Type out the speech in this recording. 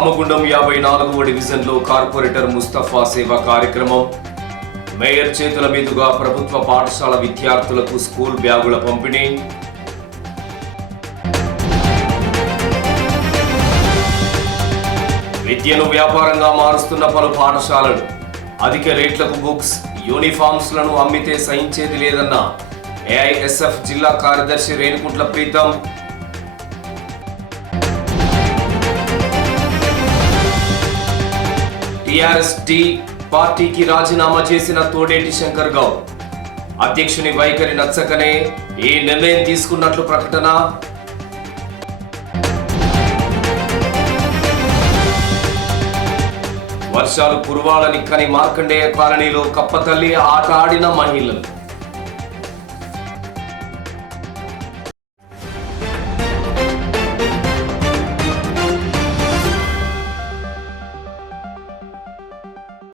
రామగుండం 54వ డివిజన్లో కార్పొరేటర్ ముస్తఫా సేవా కార్యక్రమం. మేయర్ చేతుల మీదుగా ప్రభుత్వ పాఠశాల విద్యార్థులకు స్కూల్ బ్యాగుల పంపిణీ. విద్యను వ్యాపారంగా మారుస్తున్న పలు పాఠశాలలు అధిక రేట్లకు బుక్స్, యూనిఫామ్స్లను అమ్మితే సహించేది లేదన్న ఏఐఎస్ఎఫ్ జిల్లా కార్యదర్శి రేణుకుంట్ల ప్రీతం. టీఆర్ఎస్ డి పార్టీకి రాజీనామా చేసిన తోడేటి శంకర్ గౌడ్. అధ్యక్షుని వైఖరి నచ్చకనే ఈ నిర్ణయం తీసుకున్నట్లు ప్రకటన. వర్షాలు కురవాలని కని మార్కండేయ కాలనీలో కప్పతల్లి ఆట ఆడిన మహిళలు.